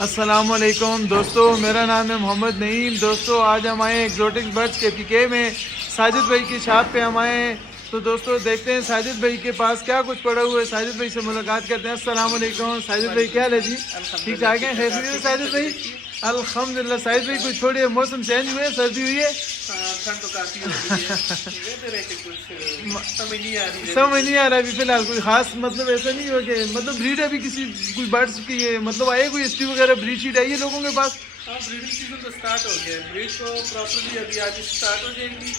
अस्सलामुअलैकुम दोस्तों, मेरा नाम है मोहम्मद नईम। दोस्तों आज हम आए एक्जोटिक बर्ड्स के पीके में, साजिद भाई की शॉप पे हम आए हैं। तो दोस्तों देखते हैं साजिद भाई के पास क्या कुछ पड़ा हुआ है। साजिद भाई से मुलाकात करते हैं। अस्सलामुअलैकुम साजिद भाई, क्या हाल है जी? ठीक ठाक है, खैरियत है साजिद भाई? अल्हम्दुलिल्लाह। साजिद भाई कुछ थोड़ी मौसम चेंज हुए, सर्दी हुई है, ठंड तो काफी हो रही है। समझ नहीं आ रही है। समझ नहीं आ रहा अभी फिलहाल कोई खास, मतलब ऐसा नहीं हो कि मतलब ब्रीड अभी किसी कोई बर्ड्स की ये मतलब आए कोई हिस्ट्री वगैरह ब्रीड शीट आई है लोगों के पास? हाँ, ब्रीडिंग सीजन तो स्टार्ट हो गया है। ब्रीड तो प्रॉपरली अभी आज स्टार्ट हो जाएगी।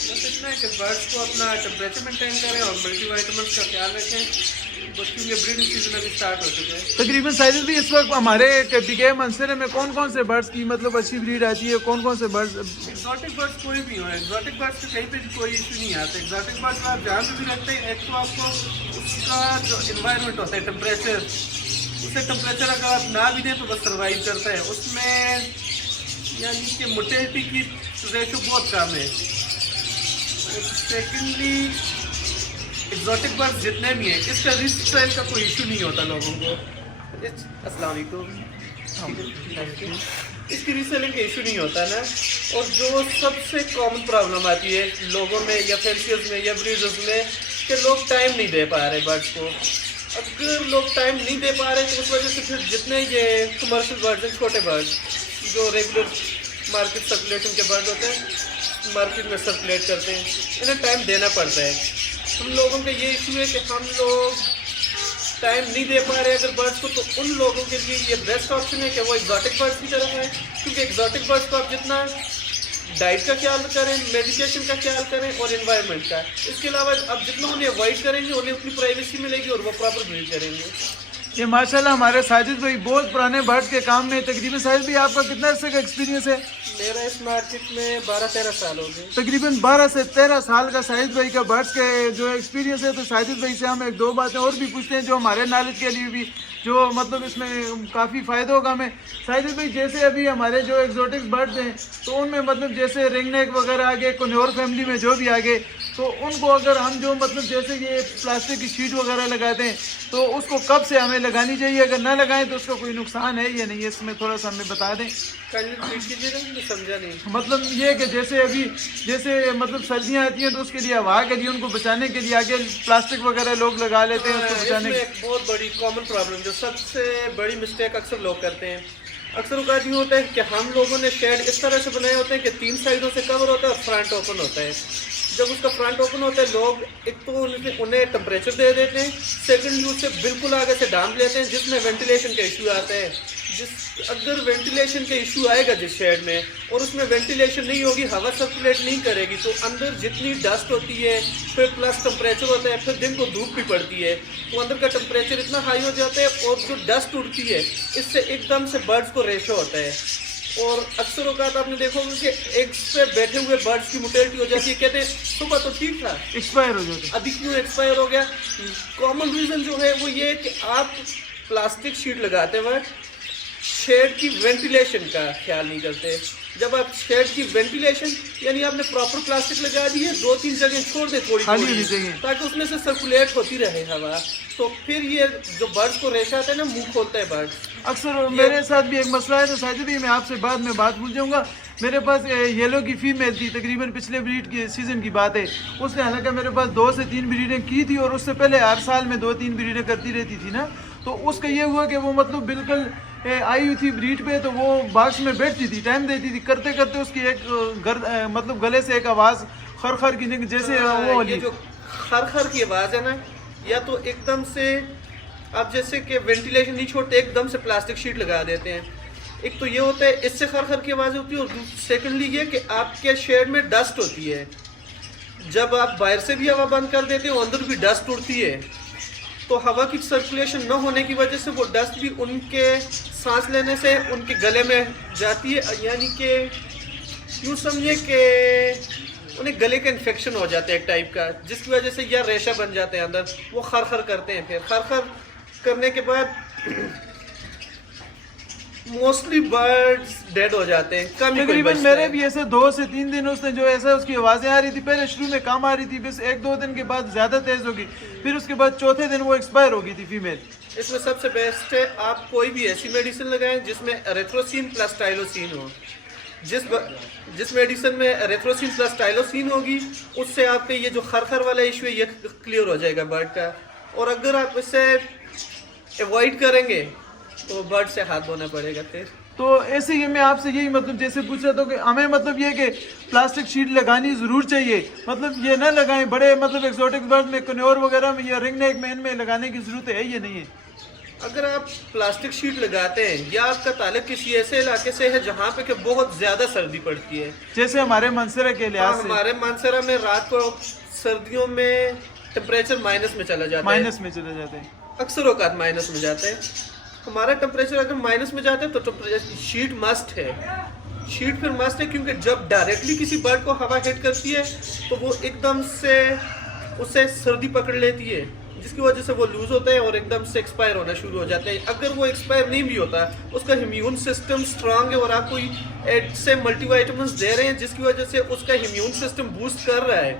बस इतना है कि बर्ड्स को अपना टेम्परेचर मेंटेन करें और मल्टीवाइटामिन्स का ख्याल रखें। बस क्योंकि ब्रीडिंग सीजन अभी स्टार्ट हो चुका है। तकरीबन साइज भी इस वक्त हमारे पीके मंसूर में कौन कौन से बर्ड्स की मतलब अच्छी ब्रीड आती है? कौन कौन से बर्ड्स? एक्जॉटिक बर्ड्स कोई भी हो, एक्जॉटिक बर्ड्स का कहीं पे भी कोई इशू नहीं आता। एक्जॉटिक बर्ड्स आप जहाँ पे भी रखते हैं, एक तो आपको उसका जो इन्वायरमेंट होता है, टेम्परेचर, उससे टेम्परेचर अगर आप ना भी दें तो बस सर्वाइव करता है उसमें। यानी कि मोटेलिटी की रेशो बहुत कम है। सेकेंडली एक्जॉटिक बर्ड्स जितने भी हैं, इसका रिस्क ट्रेल का कोई इशू नहीं होता लोगों को। अस्सलाम वालेकुम। इसकी रीसेलिंग का इशू नहीं होता ना। और जो सबसे कॉमन प्रॉब्लम आती है लोगों में या फेंसियर्स में या ब्रीडर्स में कि लोग टाइम नहीं दे पा रहे बर्ड्स को। अगर लोग टाइम नहीं दे पा रहे तो उस वजह से फिर जितने ये कमर्शियल बर्ड्स हैं, छोटे बर्ड्स जो रेगुलर मार्केट सर्कुलेशन के बर्ड होते हैं, मार्केट में सर्कुलेट करते हैं, इन्हें टाइम देना पड़ता है। हम लोगों का ये इशू है कि हम लोग टाइम नहीं दे पा रहे अगर बर्ड्स को, तो उन लोगों के लिए ये बेस्ट ऑप्शन है कि वो एक्जॉटिक बर्ड्स की तरफ है। क्योंकि एक्जॉटिक बर्ड्स को आप जितना डाइट का ख्याल करें, मेडिकेशन का ख्याल करें और एनवायरनमेंट का, इसके अलावा आप जितना उन्हें अवॉइड करेंगे उन्हें अपनी प्राइवेसी मिलेगी और वो प्रॉपर ब्रीड करेंगे। ये माशाल्लाह हमारे साजिद भाई बहुत पुराने बर्ड्स के काम में। तकरीबन साजिद भाई आपका कितना अर्से का एक्सपीरियंस है? मेरा इस मार्केट में 12-13 साल हो गए। तकरीबन 12 से 13 साल का साजिद भाई का बर्ड्स के जो एक्सपीरियंस है। तो साजिद भाई से हम एक दो बातें और भी पूछते हैं जो हमारे नॉलेज के लिए भी जो मतलब इसमें काफ़ी फ़ायदा होगा हमें। साजिद भाई जैसे अभी हमारे जो एक्जोटिक बर्ड्स हैं तो उनमें मतलब जैसे रिंगनेक वगैरह आगे कुनौर फैमिली में जो भी आगे, तो उनको अगर हम जो मतलब जैसे ये प्लास्टिक की शीट वगैरह लगाते हैं तो उसको कब से हमें लगानी चाहिए? अगर ना लगाएं तो उसका कोई नुकसान है या नहीं, इसमें थोड़ा सा हमें बता दें। समझा नहीं। मतलब ये कि जैसे अभी जैसे मतलब सर्दियाँ आती हैं तो उसके लिए हवा के लिए उनको बचाने के लिए आगे प्लास्टिक वगैरह लोग लगा लेते हैं उसको बचाने के। एक बहुत बड़ी कॉमन प्रॉब्लम जो सबसे बड़ी मिस्टेक अक्सर लोग करते हैं, अक्सर औकात यूँ होता है कि हम लोगों ने शेड इस तरह से बनाए होते हैं कि 3 साइडों से कवर होता है और फ्रंट ओपन होता है। जब उसका फ्रंट ओपन होता है लोग एक तो उन्हें टेम्परेचर दे देते हैं, सेकंड उससे बिल्कुल आगे से डांप लेते हैं जिसमें वेंटिलेशन का इशू आता है। अगर वेंटिलेशन का इशू आएगा जिस शेड में और उसमें वेंटिलेशन नहीं होगी, हवा सर्कुलेट नहीं करेगी, तो अंदर जितनी डस्ट होती है फिर प्लस टेम्परेचर होता है, फिर दिन को धूप भी पड़ती है तो अंदर का टेम्परेचर इतना हाई हो जाता है और जो डस्ट उड़ती है इससे एकदम से बर्ड्स को रेशो होता है। और अक्सर औकात आपने देखोगे कि एग्स पे बैठे हुए बर्ड्स की मोटेलिटी हो जाती है। कहते हैं सुबह तो ठीक था, एक्सपायर हो जाते, अभी क्यों एक्सपायर हो गया? कॉमन रीज़न जो है वो ये है कि आप प्लास्टिक शीट लगाते वक्त शेड की वेंटिलेशन का ख्याल नहीं करते। जब आप शेड की वेंटिलेशन यानी आपने प्रॉपर प्लास्टिक लगा दी है, 2-3 जगह छोड़ दे थोड़ी ताकि उसमें से सर्कुलेट होती रहे हवा, तो फिर ये जो बर्ड्स को रेशा आता है ना, मुंह खोलता है बर्ड्स। अक्सर मेरे साथ भी एक मसला है। तो साजिद भाई मैं आपसे बाद में बात पूछ जाऊँगा। मेरे पास येलो की फीमेल थी, तकरीबन पिछले ब्रीड के सीज़न की बात है। उसने हालांकि मेरे पास 2 से 3 ब्रीडें की थी और उससे पहले हर साल में 2-3 ब्रीडें करती रहती थी ना। तो उसका ये हुआ कि वो मतलब बिल्कुल आई हुई थी ब्रीड पे, तो वो बॉक्स में बैठती थी, टाइम देती थी, करते करते उसकी एक मतलब गले से एक आवाज़ खर खर की जैसे वो ये जो खर खर की आवाज़ है ना, या तो एकदम से आप जैसे कि वेंटिलेशन नहीं छोड़ते, एकदम से प्लास्टिक शीट लगा देते हैं। एक तो ये होता है, इससे खर खर की आवाज़ होती है। और सेकेंडली ये कि आपके शेड में डस्ट होती है, जब आप बाहर से भी हवा बंद कर देते हो अंदर भी डस्ट उड़ती है, तो हवा की सर्कुलेशन न होने की वजह से वो डस्ट भी उनके सांस लेने से उनके गले में जाती है। यानी कि यूँ समझिए कि उन्हें गले का इन्फेक्शन हो जाता है एक टाइप का, जिसकी वजह से या रेशा बन जाते हैं अंदर, वो खर खर करते हैं। फिर खर खर करने के बाद मोस्टली बर्ड्स डेड हो जाते हैं, कम ही कोई तकरीबन बचता मेरे है। भी ऐसे 2 से 3 दिन उसने जो ऐसा उसकी आवाज़ें आ रही थी, पहले शुरू में कम आ रही थी, बस 1-2 दिन के बाद ज़्यादा तेज़ होगी, फिर उसके बाद चौथे दिन वो एक्सपायर हो गई थी फीमेल। इसमें सबसे बेस्ट है आप कोई भी ऐसी मेडिसिन लगाएं जिसमें एरिथ्रोसिन प्लस टाइलोसिन हो। जिस मेडिसिन में एरिथ्रोसिन प्लस टाइलोसिन होगी उससे आपके ये जो खरखर वाला इशू है ये क्लियर हो जाएगा बर्ड का। और अगर आप इसे अवॉइड करेंगे तो बर्ड से हाथ धोना पड़ेगा फिर। तो ऐसे ही मैं आपसे यही मतलब जैसे पूछ रहा था कि हमें मतलब ये कि प्लास्टिक शीट लगानी ज़रूर चाहिए, मतलब ये ना लगाएं बड़े मतलब एक्सोटिक बर्ड में, कन्योर वगैरह में या रिंग नेक में, इनमें लगाने की ज़रूरत है ये नहीं है। अगर आप प्लास्टिक शीट लगाते हैं या आपका ताल्लुक किसी ऐसे इलाके से है जहाँ पे कि बहुत ज़्यादा सर्दी पड़ती है, जैसे हमारे मंसरा के लिहाज से हमारे मानसरा में रात को सर्दियों में टेम्परेचर माइनस में चला जाता है, माइनस में चले जाते हैं, अक्सर औकात माइनस में जाते हैं। हमारा टेम्परेचर अगर माइनस में जाता है तो शीट मस्ट है। शीट फिर मस्ट है क्योंकि जब डायरेक्टली किसी बर्ड को हवा हिट करती है तो वो एकदम से उससे सर्दी पकड़ लेती है, जिसकी वजह से वो लूज होता है और एकदम से एक्सपायर होना शुरू हो जाता है। अगर वो एक्सपायर नहीं भी होता, उसका इम्यून सिस्टम स्ट्रांग है और आप कोई एड से मल्टीवाइटामिन्स दे रहे हैं जिसकी वजह से उसका इम्यून सिस्टम बूस्ट कर रहा है,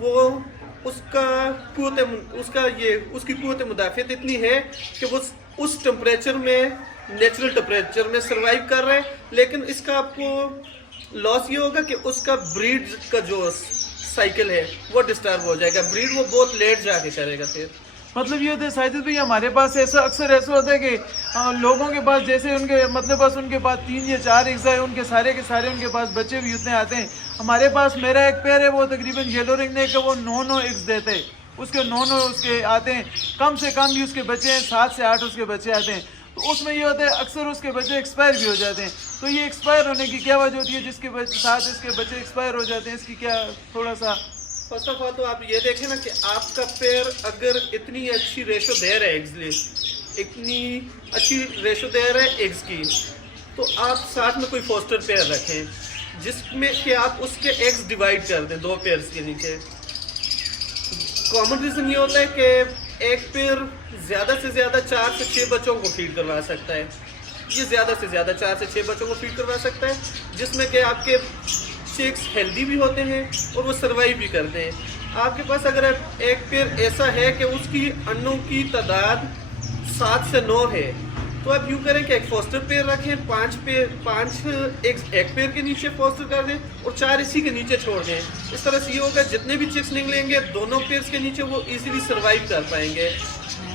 वो उसकी कुव्वत मुदाफ़ियत इतनी है कि वो उस टेम्परेचर में, नेचुरल टेम्परेचर में सर्वाइव कर रहे हैं। लेकिन इसका आपको लॉस ये होगा कि उसका ब्रीड का जो साइकिल है वो डिस्टर्ब हो जाएगा, ब्रीड वो बहुत लेट जाके करेगा फिर। मतलब ये होता है साजिद भाई हमारे पास ऐसा अक्सर ऐसा होता है कि लोगों के पास जैसे उनके मतलब बस उनके पास 3 या 4 एग्स है, उनके सारे के सारे उनके पास बच्चे भी उतने आते हैं। हमारे पास मेरा एक पेयर है वो तकरीबन येलो रिंग नेक का वो 9 एग्स देते हैं, उसके 9 उसके आते हैं, कम से कम भी उसके बच्चे हैं 7 से 8 उसके बच्चे आते हैं। तो उसमें ये होता है अक्सर उसके बच्चे एक्सपायर भी हो जाते हैं। तो ये एक्सपायर होने की क्या वजह होती है जिसके साथ इसके बच्चे एक्सपायर हो जाते हैं, इसकी क्या थोड़ा सा। फर्स्ट ऑफ ऑल तो आप ये देखें ना कि आपका पेयर अगर इतनी अच्छी रेशो दे रहा है इतनी अच्छी रेशो दे रहा है एग्स की, तो आप साथ में कोई फोस्टर पेयर रखें जिसमें कि आप उसके एग्स डिवाइड कर दें 2 पेयर्स के नीचे। कॉमन रीज़न ये होता है कि एक पेयर ज़्यादा से ज़्यादा 4 से 6 बच्चों को फीड करवा सकता है, ये ज़्यादा से ज़्यादा 4 से 6 बच्चों को फीड करवा सकता है, जिसमें कि आपके चिक्स हेल्दी भी होते हैं और वो सर्वाइव भी करते हैं। आपके पास अगर एक पेयर ऐसा है कि उसकी अंडों की तादाद 7 से 9 है, तो आप यूँ करें कि एक फोस्टर पेयर रखें, 5 एक पेयर के नीचे फोस्टर कर दें और 4 इसी के नीचे छोड़ दें। इस तरह से ये होगा जितने भी चिक्स निकलेंगे दोनों पेयर्स के नीचे वो इजीली सर्वाइव कर पाएंगे।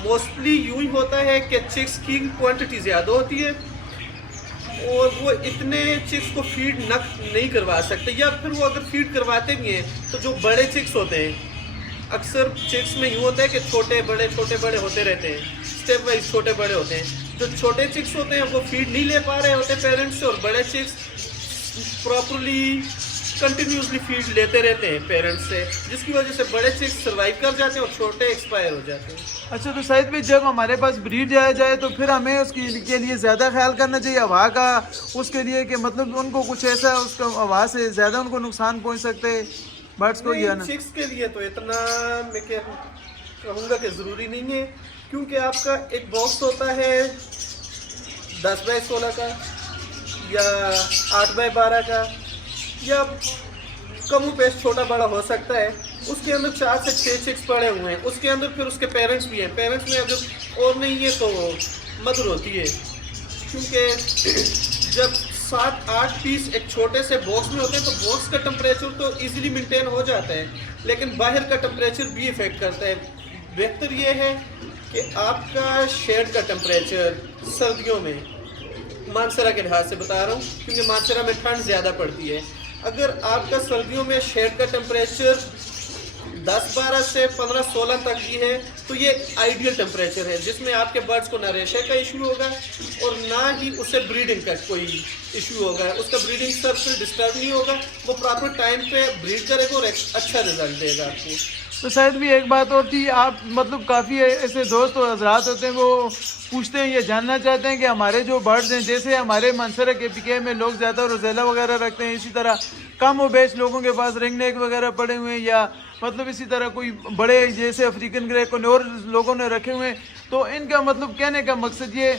मोस्टली यूँ ही होता है कि चिक्स की क्वांटिटी ज़्यादा होती है और वो इतने चिक्स को फीड नहीं करवा सकते, या फिर वो अगर फीड करवाते भी हैं तो जो बड़े चिक्स होते हैं, अक्सर चिक्स में यूँ होता है कि छोटे बड़े होते रहते हैं, स्टेप वाइज छोटे बड़े होते हैं। जो छोटे चिक्स होते हैं वो फीड नहीं ले पा रहे होते पेरेंट्स से, और बड़े चिक्स प्रॉपरली कंटिन्यूसली फीड लेते रहते हैं पेरेंट्स से, जिसकी वजह से बड़े चिक्स सर्वाइव कर जाते हैं और छोटे एक्सपायर हो जाते हैं। अच्छा, तो शायद भी जब हमारे पास ब्रीड जाया जाए तो फिर हमें उसके के लिए ज़्यादा ख्याल करना चाहिए हवा का, उसके लिए कि मतलब उनको कुछ ऐसा उसका हवा से ज़्यादा उनको नुकसान पहुंच सकते हैं बर्ड्स को, या ना? चिक्स के लिए तो इतना मैं कहूँगा कि ज़रूरी नहीं है, क्योंकि आपका एक बॉक्स होता है 10 बाय 16 का या 8 बाय 12 का, या कम पेश छोटा बड़ा हो सकता है। उसके अंदर 4 से 6 चिक्स पड़े हुए हैं, उसके अंदर फिर उसके पेरेंट्स भी हैं। पेरेंट्स में अगर और नहीं है तो मदर होती है, क्योंकि जब 7-8 पीस एक छोटे से बॉक्स में होते हैं तो बॉक्स का टेम्परेचर तो इजीली मेंटेन हो जाता है, लेकिन बाहर का टेम्परेचर भी इफेक्ट करता है। बेहतर ये है कि आपका शेड का टेम्परेचर सर्दियों में, मानसरा के लिहाज से बता रहा हूँ क्योंकि मानसरा में ठंड ज़्यादा पड़ती है, अगर आपका सर्दियों में शेड का टेम्परेचर 10-12 से 15-16 तक भी है तो ये आइडियल टेम्परेचर है, जिसमें आपके बर्ड्स को ना रेशे का इशू होगा और ना ही उससे ब्रीडिंग का कोई इशू होगा, उसका ब्रीडिंग सर्कल डिस्टर्ब नहीं होगा, वो प्रॉपर टाइम पे ब्रीड करेगा और अच्छा रिजल्ट देगा आपको। तो शायद भी एक बात और थी, आप मतलब काफ़ी ऐसे दोस्त और हजरात होते हैं वो पूछते हैं, ये जानना चाहते हैं कि हमारे जो बर्ड्स हैं, जैसे हमारे मानसरा के पीके में लोग ज़्यादा रोज़ेला वगैरह रखते हैं, इसी तरह कम व बेश लोगों के पास रिंग नेक वगैरह पड़े हुए हैं, या मतलब इसी तरह कोई बड़े जैसे अफ्रीकन ग्रे को और लोगों ने रखे हुए हैं, तो इनका मतलब कहने का मकसद ये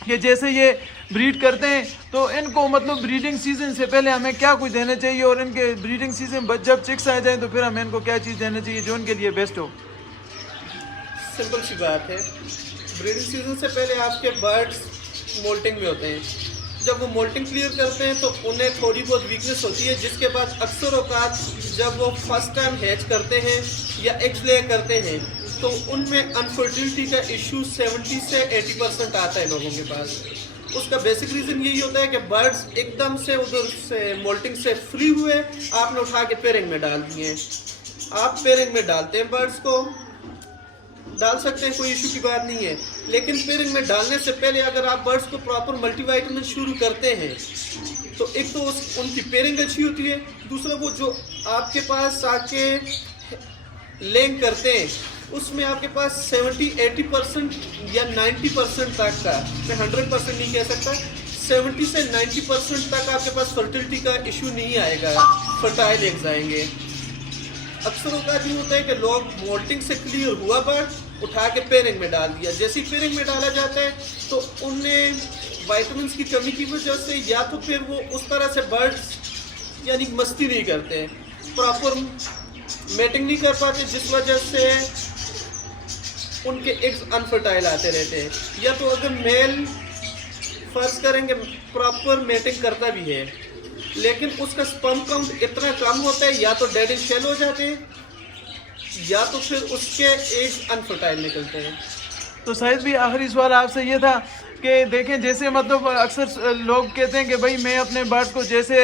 कि जैसे ये ब्रीड करते हैं, तो इनको मतलब ब्रीडिंग सीजन से पहले हमें क्या कुछ देना चाहिए, और इनके ब्रीडिंग सीजन जब चिक्स आ जाए तो फिर हमें इनको क्या चीज़ देना चाहिए जो उनके लिए बेस्ट हो? सिंपल सी बात है, ब्रीडिंग सीजन से पहले आपके बर्ड्स मोल्टिंग में होते हैं। जब वो मोल्टिंग क्लियर करते हैं तो उन्हें थोड़ी बहुत वीकनेस होती है, जिसके बाद अक्सर औकात जब वो फर्स्ट टाइम हैच करते हैं या एग्स ले करते हैं तो उनमें अनफर्टिलिटी का इशू 70 से 80% आता है लोगों के पास। उसका बेसिक रीज़न यही होता है कि बर्ड्स एकदम से उधर से मोल्टिंग से फ्री हुए, आपने उठा के पेयरिंग में डाल दिए। आप पेयरिंग में डालते हैं बर्ड्स को, डाल सकते हैं, कोई इशू की बात नहीं है, लेकिन पेयरिंग में डालने से पहले अगर आप बर्ड्स को प्रॉपर मल्टीवाइटामिन शुरू करते हैं तो एक तो उनकी पेयरिंग अच्छी होती है, दूसरा वो जो आपके पास आके लेंग करते हैं उसमें आपके पास 70-80% या 90% तक का, मैं 100% नहीं कह सकता, 70 से 90% तक आपके पास फर्टिलिटी का इशू नहीं आएगा, फर्टाइल एग्स आएंगे। अक्सर औकात यूँ होता है कि लोग मोल्टिंग से क्लियर हुआ बर्ड उठा के पेयरिंग में डाल दिया, जैसे ही पेयरिंग में डाला जाता है तो उन्हें वाइटामिन की कमी की वजह से या तो फिर वो उस तरह से बर्ड्स यानी मस्ती नहीं करते, प्रॉपर मेटिंग नहीं कर पाते, जिस वजह से उनके एग्स अनफर्टाइल आते रहते हैं। या तो अगर मेल फर्ज करेंगे प्रॉपर मेटिंग करता भी है लेकिन उसका स्पर्म काउंट इतना कम होता है, या तो डेड इन शेल हो जाते हैं या तो फिर उसके एग्स अनफर्टाइल निकलते हैं। तो शायद भी आखिरी सवाल आपसे ये था कि देखें, जैसे मतलब अक्सर लोग कहते हैं कि भाई मैं अपने बर्ड्स को जैसे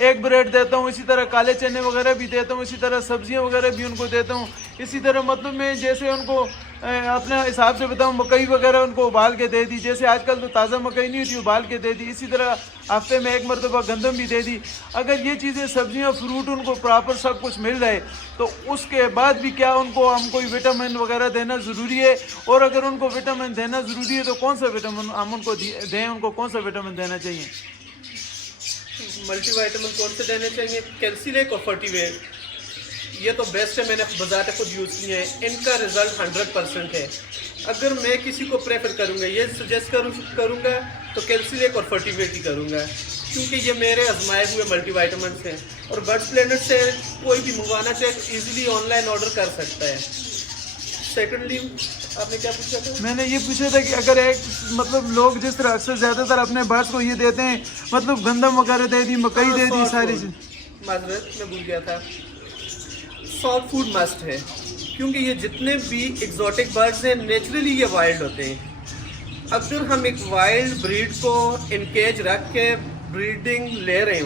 एग ब्रेड देता हूँ, इसी तरह काले चने वगैरह भी देता हूँ, इसी तरह सब्जियाँ वगैरह भी उनको देता हूँ, इसी तरह मतलब मैं जैसे उनको अपने हिसाब से बताऊँ मकई वगैरह उनको उबाल के दे दी, जैसे आजकल तो ताज़ा मकई नहीं होती उबाल के दे दी, इसी तरह हफ्ते में एक मरतबा गंदम भी दे दी। अगर ये चीज़ें सब्जियां फ्रूट उनको प्रॉपर सब कुछ मिल रहे तो उसके बाद भी क्या उनको हम कोई विटामिन वगैरह देना ज़रूरी है? और अगर उनको विटामिन देना ज़रूरी है तो कौन सा विटामिन हम उनको दें, उनको कौन सा विटामिन देना चाहिए? मल्टीवाइटामिन कौन से देने चाहिए? कैल्सीलेक और फर्टिवेट, ये तो बेस्ट है, मैंने बाज़ात खुद यूज़ किए हैं, इनका रिज़ल्ट 100% है। अगर मैं किसी को प्रेफर करूँगा, ये सजेस्ट करूँगा तो कैल्सीलेक और फर्टिवेट ही करूँगा, क्योंकि ये मेरे आजमाए हुए मल्टीवाइटामिन हैं और बर्ड्स प्लेनेट से कोई भी मंगवाना चाहे तो ईजिली ऑनलाइन ऑर्डर कर सकता है। सेकेंडली आपने क्या पूछा था? मैंने ये पूछा था कि अगर एक मतलब लोग जिस तरह अक्सर ज़्यादातर अपने बर्ड्स को ये देते हैं, मतलब गंदम वगैरह दे दी, मकई दे दी, सारी माजरत मैं भूल गया था, सॉफ्ट फूड मस्ट है, क्योंकि ये जितने भी एग्जॉटिक बर्ड्स हैं नेचुरली ये वाइल्ड होते हैं। अगर हम एक वाइल्ड ब्रीड को इनकेज रख के ब्रीडिंग ले रहे हैं,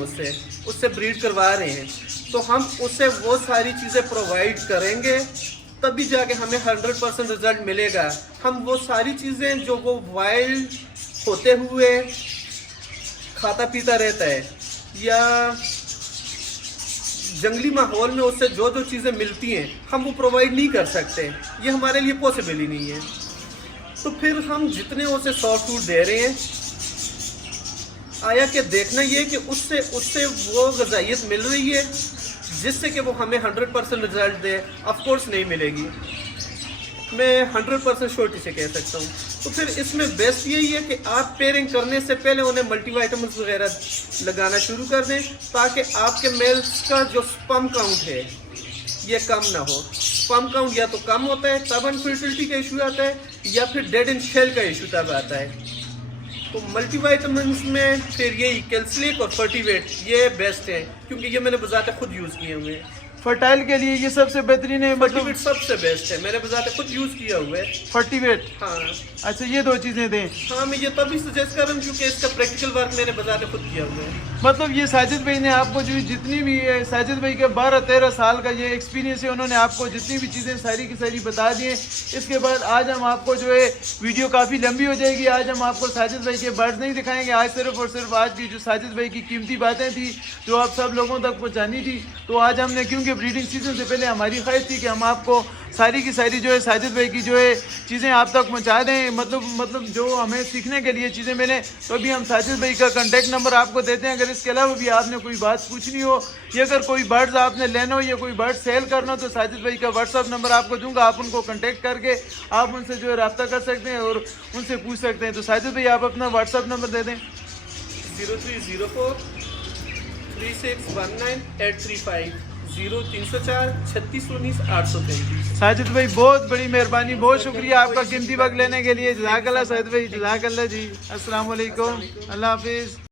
उससे ब्रीड करवा रहे हैं, तो हम उससे वो सारी चीज़ें प्रोवाइड करेंगे तभी जाके हमें 100% रिजल्ट मिलेगा। हम वो सारी चीज़ें जो वो वाइल्ड होते हुए खाता पीता रहता है या जंगली माहौल में उससे जो जो चीज़ें मिलती हैं हम वो प्रोवाइड नहीं कर सकते, ये हमारे लिए पॉसिबल ही नहीं है। तो फिर हम जितने उसे सॉफ्ट फूड दे रहे हैं, आया कि देखना ये कि उससे वो ग़िज़ाइयत मिल रही है जिससे कि वो हमें 100% रिजल्ट दे। ऑफकोर्स नहीं मिलेगी, मैं 100% श्योरिटी से कह सकता हूँ। तो फिर इसमें बेस्ट यही है कि आप पेयरिंग करने से पहले उन्हें मल्टीवाइटामिन वगैरह लगाना शुरू कर दें, ताकि आपके मेल्स का जो स्पर्म काउंट है ये कम ना हो। स्पर्म काउंट या तो कम होता है तब अनफर्टिलिटी का इशू आता है, या फिर डेड इन शेल का इशू तब आता है। तो मल्टीवाइटामिन में फिर यही कैल्सीलेक और फर्टिवेट ये बेस्ट है, क्योंकि ये मैंने बाज़ात खुद यूज़ किए हुए हैं। फर्टाइल के लिए ये सबसे बेहतरीन है, फर्टिवेट सबसे बेस्ट है, मैंने बाज़ात खुद यूज़ किया हुआ है फर्टिवेट। हाँ अच्छा, ये दो चीज़ें दें। हाँ, मैं ये तभी सजेस्ट कर रहा हूँ क्योंकि इसका प्रैक्टिकल वर्क मैंने बाज़ात खुद किया हुआ है। मतलब ये साजिद भाई ने आपको जो जितनी भी साजिद भाई के 12-13 साल का ये एक्सपीरियंस है, उन्होंने आपको जितनी भी चीज़ें सारी की सारी बता दी हैं। इसके बाद आज हम आपको जो है वीडियो काफ़ी लंबी हो जाएगी, आज हम आपको साजिद भाई के बर्ड्स नहीं दिखाएंगे। आज सिर्फ और सिर्फ आज की जो साजिद भाई की कीमती बातें थी जो आप सब लोगों तक पहुँचानी थी, तो आज हमने, क्योंकि ब्रीडिंग सीजन से पहले हमारी ख्वाहिश थी कि हम आपको सारी की सारी जो है साजिद भाई की जो है चीज़ें आप तक पहुँचा दें, मतलब जो हमें सीखने के लिए चीज़ें मिलें। तो अभी हम साजिद भाई का कॉन्टैक्ट नंबर आपको देते हैं। अगर इसके अलावा भी आपने कोई बात पूछनी हो या अगर कोई बर्ड्स आपने लेना हो या कोई बर्ड सेल करना हो तो साजिद भाई का व्हाट्सअप नंबर आपको दूंगा, आप उनको कॉन्टैक्ट करके आप उनसे जो है रब्ता कर सकते हैं और उनसे पूछ सकते हैं। तो साजिद भाई आप अपना व्हाट्सअप नंबर दे दें। 0304 3619 835 0304 3619 833। साजिद भाई बहुत बड़ी मेहरबानी, बहुत शुक्रिया आपका कीमती वक्त लेने के लिए। जज़ाकल्लाह साजिद भाई, जज़ाकल्लाह जी। अस्सलाम वालेकुम, अल्लाह हाफिज़।